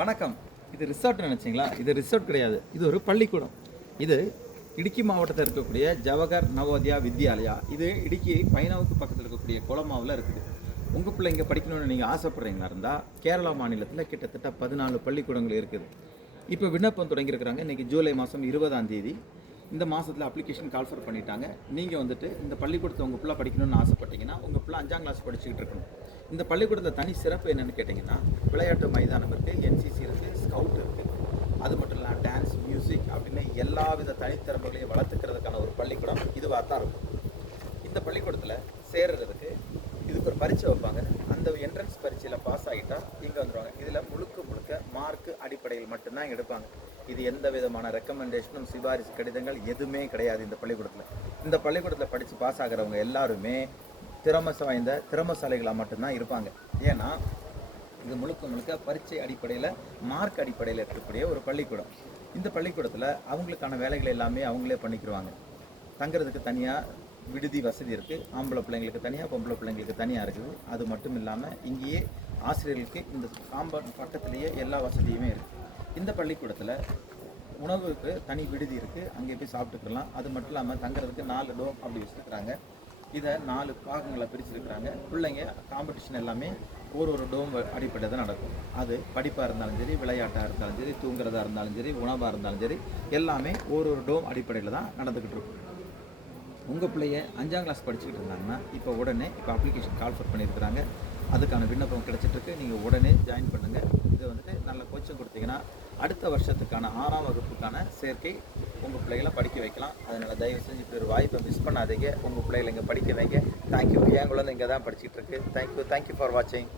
வணக்கம். இது ரிசார்ட் நினச்சிங்களா? இது ரிசார்ட் கிடையாது. இது ஒரு பள்ளிக்கூடம். இது இடுக்கி மாவட்டத்தில் இருக்கக்கூடிய ஜவஹர் நவோதயா வித்யாலயா. இது இடுக்கி பைனாவுக்கு பக்கத்தில் இருக்கக்கூடிய குளமாவில் இருக்குது. உங்கள் பிள்ளைங்க படிக்கணும்னு நீங்கள் ஆசைப்படுறீங்களா இருந்தால் கேரளா மாநிலத்தில் கிட்டத்தட்ட 14 பள்ளிக்கூடங்கள் இருக்குது. இப்போ விண்ணப்பம் தொடங்கியிருக்கிறாங்க. இன்றைக்கி ஜூலை மாதம் 20ஆம் தேதி. இந்த மாதத்தில் அப்ளிகேஷன் கால்ஃபர் பண்ணிட்டாங்க. நீங்கள் வந்துட்டு இந்த பள்ளிக்கூடத்தை உங்கள் பிள்ளை படிக்கணும்னு ஆசைப்பட்டீங்கன்னா உங்கள் பிள்ளை 5ஆம் கிளாஸ் படிச்சுக்கிட்டு இருக்கணும். இந்த பள்ளிக்கூடத்தில் தனி சிறப்பு என்னென்னு கேட்டிங்கன்னா, விளையாட்டு மைதானம் இருக்குது, என்சிசி இருக்குது, ஸ்கவுட் இருக்குது. அது மட்டும் இல்லாமல் டான்ஸ், மியூசிக் அப்படின்னு எல்லா வித தனித்திறமைகளையும் வளர்த்துக்கிறதுக்கான ஒரு பள்ளிக்கூடம் இதுவாக தான் இருக்கும். இந்த பள்ளிக்கூடத்தில் சேர்றதுக்கு இதுக்கு ஒரு பரீட்சை வைப்பாங்க. அந்த என்ட்ரன்ஸ் பரீட்சையில் பாஸ் ஆகிட்டால் இங்கே வந்துடுவாங்க. இதில் முழுக்க மார்க்கு அடிப்படையில் மட்டும்தான் எடுப்பாங்க. இது எந்த விதமான ரெக்கமெண்டேஷனும் சிபாரிசு கடிதங்கள் எதுவுமே கிடையாது. இந்த பள்ளிக்கூடத்தில் படித்து பாஸ் ஆகிறவங்க எல்லாருமே திறமசாலிகளாக மட்டும்தான் இருப்பாங்க. ஏன்னா இது முழுக்க பரீட்சை அடிப்படையில் மார்க் அடிப்படையில் இருக்கக்கூடிய ஒரு பள்ளிக்கூடம். இந்த பள்ளிக்கூடத்தில் அவங்களுக்கான வேலைகள் எல்லாமே அவங்களே பண்ணிக்கிடுவாங்க. தங்குறதுக்கு தனியாக விடுதி வசதி இருக்குது. ஆம்பளை பிள்ளைங்களுக்கு தனியாக, பொம்பளை பிள்ளைங்களுக்கு தனியாக இருக்குது. அது மட்டும் இல்லாமல் இங்கேயே ஆசிரியர்களுக்கு இந்த காம்பவுண்ட் பக்கத்துலேயே எல்லா வசதியுமே இருக்குது. இந்த பள்ளிக்கூடத்தில் உணவுக்கு தனி விடுதி இருக்குது. அங்கே போய் சாப்பிட்டுக்கலாம். அது மட்டும் இல்லாமல் தங்குறதுக்கு 4 டோம் அப்படி வச்சுருக்குறாங்க. இதை 4 பாகங்களை பிரிச்சுருக்குறாங்க. பிள்ளைங்க காம்படிஷன் எல்லாமே ஒரு டோம் அடிப்படையில் தான் நடக்கும். அது படிப்பாக இருந்தாலும் சரி, விளையாட்டாக இருந்தாலும் சரி, தூங்குறதா இருந்தாலும் சரி, உணவாக இருந்தாலும் சரி, எல்லாமே ஒரு டோம் அடிப்படையில் தான் நடந்துக்கிட்டு இருக்கும். உங்கள் பிள்ளைய 5ஆம் கிளாஸ் படிச்சுக்கிட்டு இருந்தாங்கன்னா இப்போ அப்ளிகேஷன் கால்ஃபர் பண்ணியிருக்கிறாங்க. அதுக்கான விண்ணப்பம் கிடச்சிட்ருக்கு. நீங்கள் உடனே ஜாயின் பண்ணுங்கள். இது வந்துட்டு நல்ல கோச்சிங் கொடுத்தீங்கன்னா அடுத்த வருஷத்துக்கான 6ஆம் வகுப்புக்கான சேர்க்கை உங்கள் பிள்ளைகளை படிக்க வைக்கலாம். அதனால் தயவு செஞ்சு இப்படி ஒரு வாய்ப்பை மிஸ் பண்ணாதீங்க. உங்கள் பிள்ளைகளை இங்கே படிக்க வைங்க. தேங்க்யூ. என் குழந்தை இங்கே தான் படிச்சுட்டு இருக்கு. தேங்க்யூ ஃபார் வாட்சிங்.